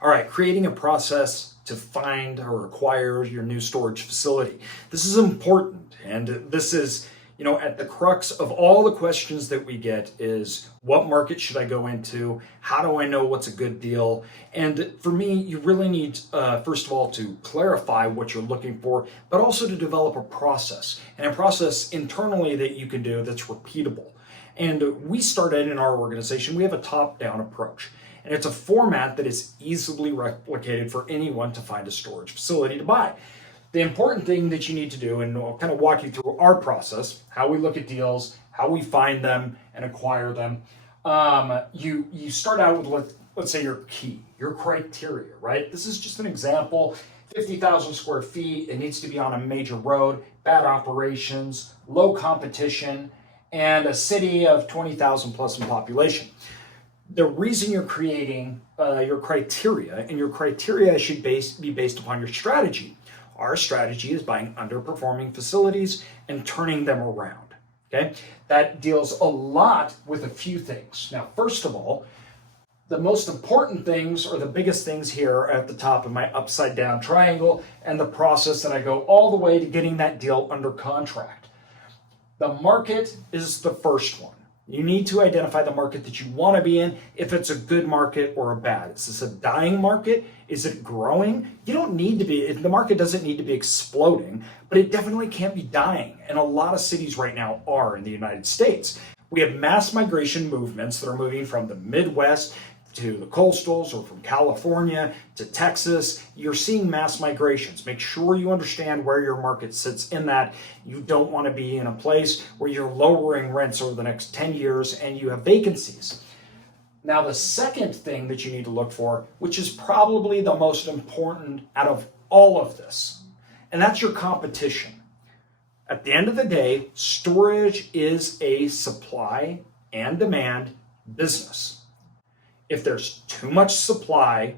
All right, creating a process to find or acquire your new storage facility. This is important, and this is, at the crux of all the questions that we get is, what market should I go into? How do I know what's a good deal? And for me, you really need, first of all, to clarify what you're looking for, but also to develop a process, and a process internally that you can do that's repeatable. And we started in our organization, we have a top-down approach. And it's a format that is easily replicated for anyone to find a storage facility to buy. The important thing that you need to do, and I'll kind of walk you through our process, how we look at deals, how we find them and acquire them. You start out with, let's say, your key, your criteria, right? This is just an example. 50,000 square feet, it needs to be on a major road, bad operations, low competition, and a city of 20,000 plus in population. The reason you're creating your criteria, and your criteria should be based upon your strategy. Our strategy is buying underperforming facilities and turning them around. Okay, that deals a lot with a few things. Now, first of all, the most important things, or the biggest things here, are at the top of my upside down triangle, and the process that I go all the way to getting that deal under contract. The market is the first one. You need to identify the market that you want to be in, if it's a good market or a bad. Is this a dying market? Is it growing? You don't need to be, the market doesn't need to be exploding, but it definitely can't be dying. And a lot of cities right now are in the United States. We have mass migration movements that are moving from the Midwest to the coastals, or from California to Texas. You're seeing mass migrations. Make sure you understand where your market sits in that. You don't want to be in a place where you're lowering rents over the next 10 years and you have vacancies. Now, the second thing that you need to look for, which is probably the most important out of all of this, and that's your competition. At the end of the day, storage is a supply and demand business. If there's too much supply,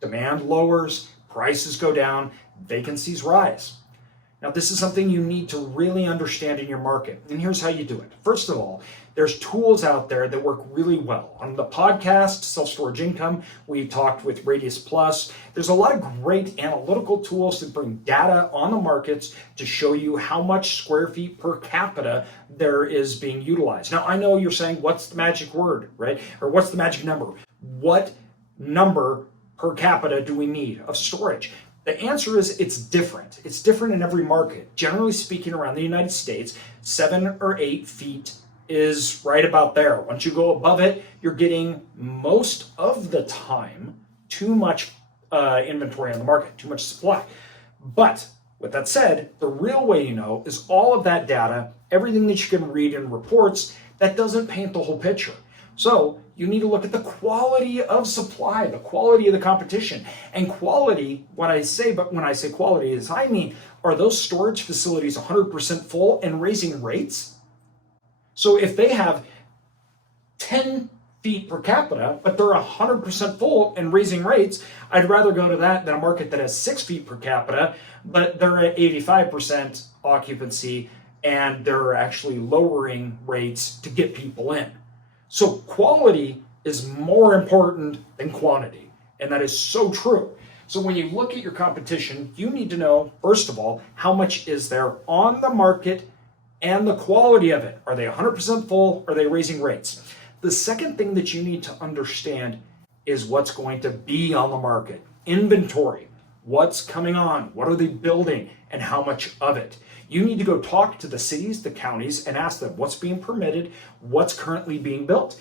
demand lowers, prices go down, vacancies rise. Now, this is something you need to really understand in your market. And here's how you do it. First of all, there's tools out there that work really well. On the podcast, Self-Storage Income, we talked with Radius Plus. There's a lot of great analytical tools that bring data on the markets to show you how much square feet per capita there is being utilized. Now, I know you're saying, what's the magic word, right? Or what's the magic number? What number per capita do we need of storage? The answer is, it's different. It's different in every market. Generally speaking, around the United States, 7 or 8 feet is right about there. Once you go above it, you're getting, most of the time, too much inventory on the market, too much supply. But with that said, the real way you know is all of that data, everything that you can read in reports, that doesn't paint the whole picture. So you need to look at the quality of supply, the quality of the competition. And quality, when I say quality, is I mean, are those storage facilities 100% full and raising rates? So if they have 10 feet per capita, but they're 100% full and raising rates, I'd rather go to that than a market that has 6 feet per capita, but they're at 85% occupancy and they're actually lowering rates to get people in. So quality is more important than quantity, and that is so true. So when you look at your competition, you need to know, first of all, how much is there on the market and the quality of it. Are they 100% full? Are they raising rates? The second thing that you need to understand is what's going to be on the market. Inventory. What's coming on? What are they building? And how much of it? You need to go talk to the cities, the counties, and ask them what's being permitted, what's currently being built.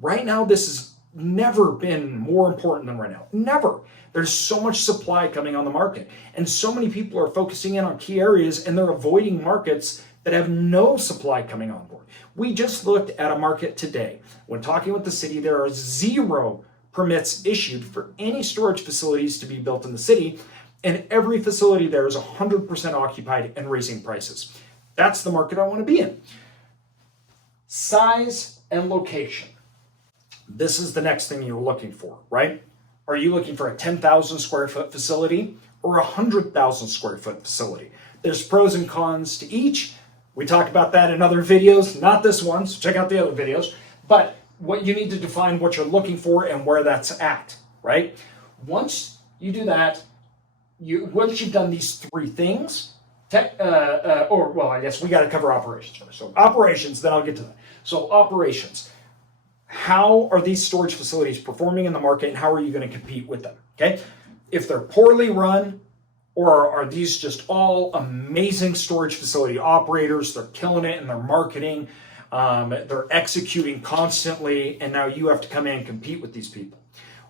Right now, this has never been more important than right now. Never. There's so much supply coming on the market, and so many people are focusing in on key areas, and they're avoiding markets that have no supply coming on board. We just looked at a market today. When talking with the city, there are 0 permits issued for any storage facilities to be built in the city, and every facility there is 100% occupied and raising prices. That's the market I want to be in. Size and location. This is the next thing you're looking for, right? Are you looking for a 10,000 square foot facility or a 100,000 square foot facility? There's pros and cons to each. We talked about that in other videos, not this one, so check out the other videos. But what you need to define what you're looking for and where that's at, right? Once you do that, once you've done these three things, I guess we got to cover operations first. So operations, then I'll get to that. So operations. How are these storage facilities performing in the market, and how are you going to compete with them? Okay, if they're poorly run, or are these just all amazing storage facility operators? They're killing it in their marketing. They're executing constantly, and now you have to come in and compete with these people.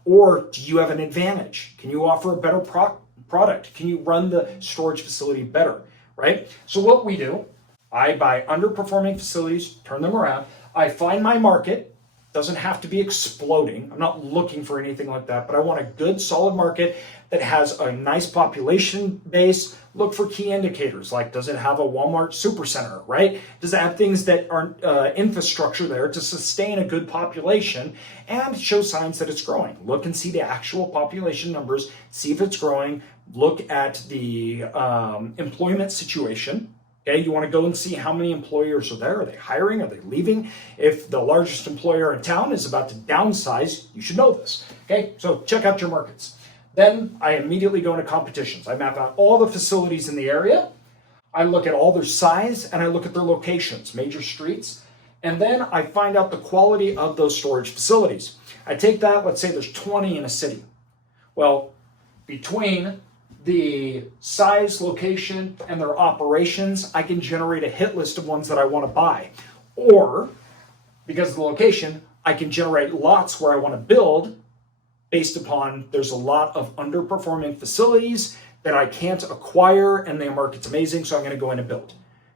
Or do you have an advantage? Can you offer a better product? Can you run the storage facility better, right? So what we do, I buy underperforming facilities, turn them around. I find my market. Doesn't have to be exploding. I'm not looking for anything like that, but I want a good, solid market that has a nice population base. Look for key indicators, like does it have a Walmart supercenter, right? Does it have things that aren't infrastructure there to sustain a good population and show signs that it's growing? Look and see the actual population numbers, see if it's growing. Look at the employment situation. Okay, you want to go and see how many employers are there. Are they hiring? Are they leaving? If the largest employer in town is about to downsize, you should know this. Okay, so check out your markets. Then I immediately go into competitions. I map out all the facilities in the area. I look at all their size and I look at their locations, major streets. And then I find out the quality of those storage facilities. I take that, let's say there's 20 in a city. Well, between the size, location, and their operations, I can generate a hit list of ones that I want to buy. Or, because of the location, I can generate lots where I want to build based upon there's a lot of underperforming facilities that I can't acquire and the market's amazing, so I'm going to go in and build.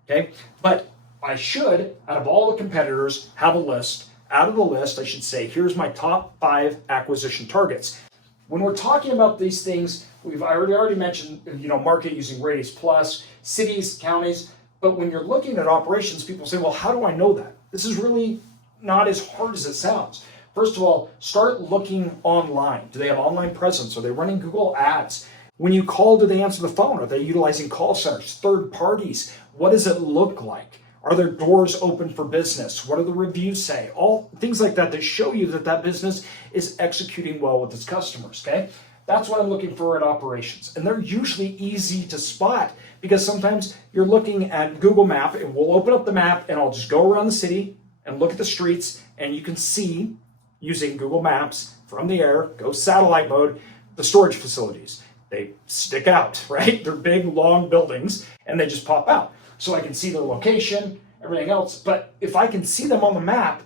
Okay? But I should, out of all the competitors, have a list. Out of the list, I should say, here's my top 5 acquisition targets. When we're talking about these things, I already mentioned, market using Radius Plus, cities, counties, but when you're looking at operations, people say, well, how do I know that? This is really not as hard as it sounds. First of all, start looking online. Do they have online presence? Are they running Google Ads? When you call, do they answer the phone? Are they utilizing call centers, third parties? What does it look like? Are there doors open for business? What do the reviews say? All things like that show you that business is executing well with its customers, okay? That's what I'm looking for at operations. And they're usually easy to spot because sometimes you're looking at Google Map and we'll open up the map and I'll just go around the city and look at the streets and you can see using Google Maps from the air, go satellite mode, the storage facilities. They stick out, right? They're big, long buildings and they just pop out. So I can see their location, everything else. But if I can see them on the map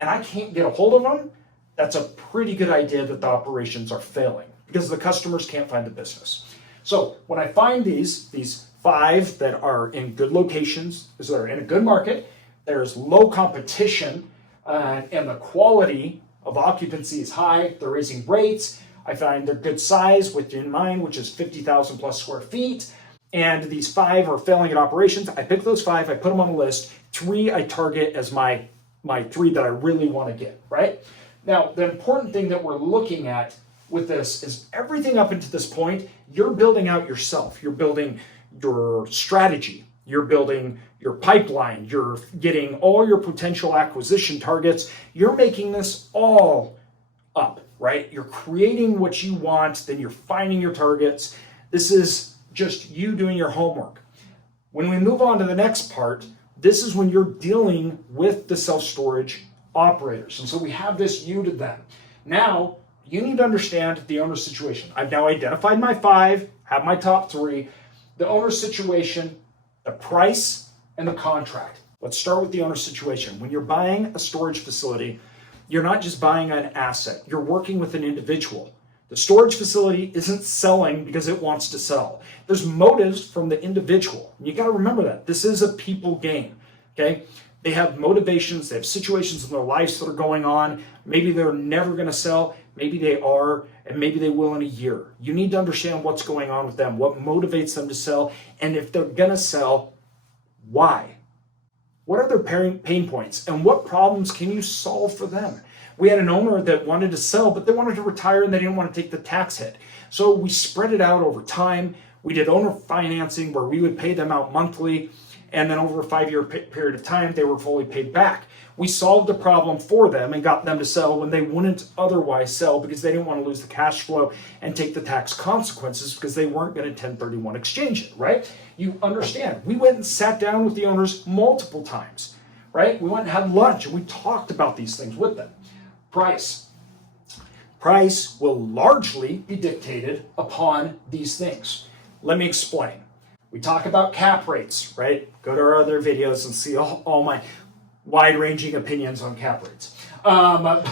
and I can't get a hold of them, that's a pretty good idea that the operations are failing because the customers can't find the business. So when I find these 5 that are in good locations, that are in a good market, there's low competition, and the quality of occupancy is high, they're raising rates, I find they're good size within mine, which is 50,000 plus square feet, and these 5 are failing at operations. I pick those 5, I put them on a list. 3 I target as my 3 that I really want to get, right? Now, the important thing that we're looking at with this is everything up until this point, you're building out yourself. You're building your strategy. You're building your pipeline. You're getting all your potential acquisition targets. You're making this all up, right? You're creating what you want, then you're finding your targets. This is just you doing your homework. When we move on to the next part, this is when you're dealing with the self-storage operators. And so we have this you to them. Now, you need to understand the owner's situation. I've now identified my 5, have my top 3, the owner's situation, the price, and the contract. Let's start with the owner's situation. When you're buying a storage facility, you're not just buying an asset. You're working with an individual. The storage facility isn't selling because it wants to sell. There's motives from the individual. And you got to remember that. This is a people game, okay? They have motivations. They have situations in their lives that are going on. Maybe they're never going to sell. Maybe they are, and maybe they will in a year. You need to understand what's going on with them, what motivates them to sell, and if they're going to sell, why? What are their pain points, and what problems can you solve for them? We had an owner that wanted to sell, but they wanted to retire and they didn't want to take the tax hit. So we spread it out over time. We did owner financing where we would pay them out monthly, and then over a 5-year period of time, they were fully paid back. We solved the problem for them and got them to sell when they wouldn't otherwise sell because they didn't want to lose the cash flow and take the tax consequences because they weren't going to 1031 exchange it, right? You understand. We went and sat down with the owners multiple times, right? We went and had lunch and we talked about these things with them. Price. Price will largely be dictated upon these things. Let me explain. We talk about cap rates, right? Go to our other videos and see all my wide-ranging opinions on cap rates. Go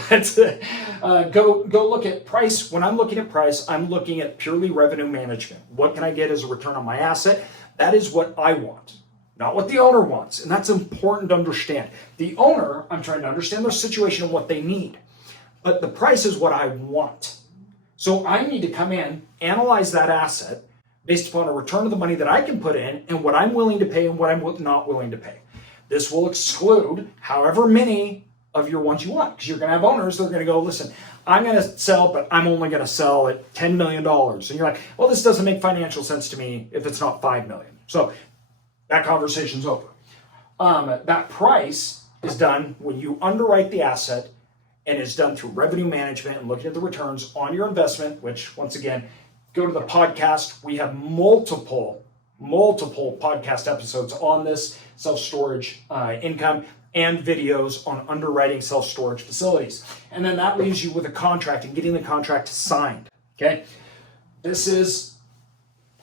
look at price. When I'm looking at price, I'm looking at purely revenue management. What can I get as a return on my asset? That is what I want, not what the owner wants. And that's important to understand. The owner, I'm trying to understand their situation and what they need. But the price is what I want. So I need to come in, analyze that asset based upon a return of the money that I can put in and what I'm willing to pay and what I'm not willing to pay. This will exclude however many of your ones you want, because you're going to have owners that are going to go, listen, I'm going to sell, but I'm only going to sell at $10 million. And you're like, well, this doesn't make financial sense to me if it's not $5 million. So that conversation's over. That price is done when you underwrite the asset and is done through revenue management and looking at the returns on your investment, which once again, go to the podcast. We have multiple podcast episodes on this self-storage income and videos on underwriting self-storage facilities. And then that leaves you with a contract and getting the contract signed, okay? This is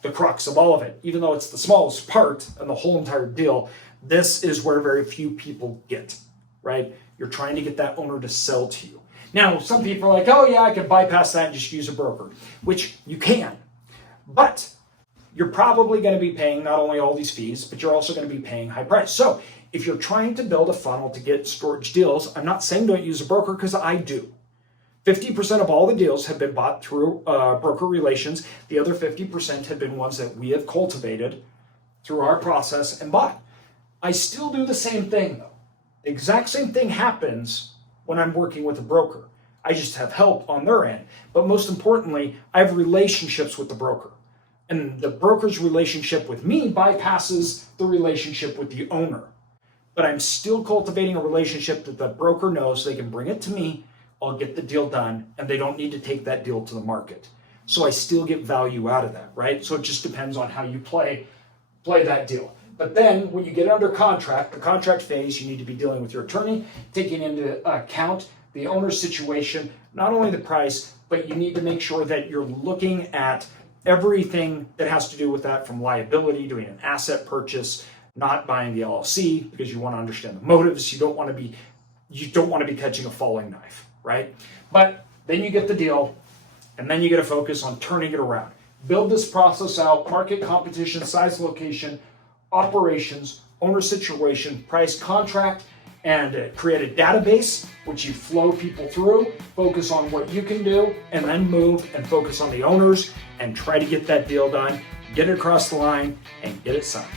the crux of all of it. Even though it's the smallest part and the whole entire deal, this is where very few people get, right? You're trying to get that owner to sell to you. Now, some people are like, oh yeah, I can bypass that and just use a broker, which you can. But you're probably going to be paying not only all these fees, but you're also going to be paying high price. So if you're trying to build a funnel to get storage deals, I'm not saying don't use a broker, because I do. 50% of all the deals have been bought through broker relations. The other 50% have been ones that we have cultivated through our process and bought. I still do the same thing though. The exact same thing happens when I'm working with a broker. I just have help on their end. But most importantly, I have relationships with the broker. And the broker's relationship with me bypasses the relationship with the owner. But I'm still cultivating a relationship that the broker knows they can bring it to me, I'll get the deal done, and they don't need to take that deal to the market. So I still get value out of that, right? So it just depends on how you play that deal. But then when you get under contract, the contract phase, you need to be dealing with your attorney, taking into account the owner's situation, not only the price, but you need to make sure that you're looking at everything that has to do with that, from liability, doing an asset purchase, not buying the LLC because you want to understand the motives. You don't want to be catching a falling knife, right? But then you get the deal, and then you get to focus on turning it around. Build this process out: market, competition, size, location, operations, owner situation, price, contract, and create a database which you flow people through, focus on what you can do, and then move and focus on the owners and try to get that deal done, get it across the line, and get it signed.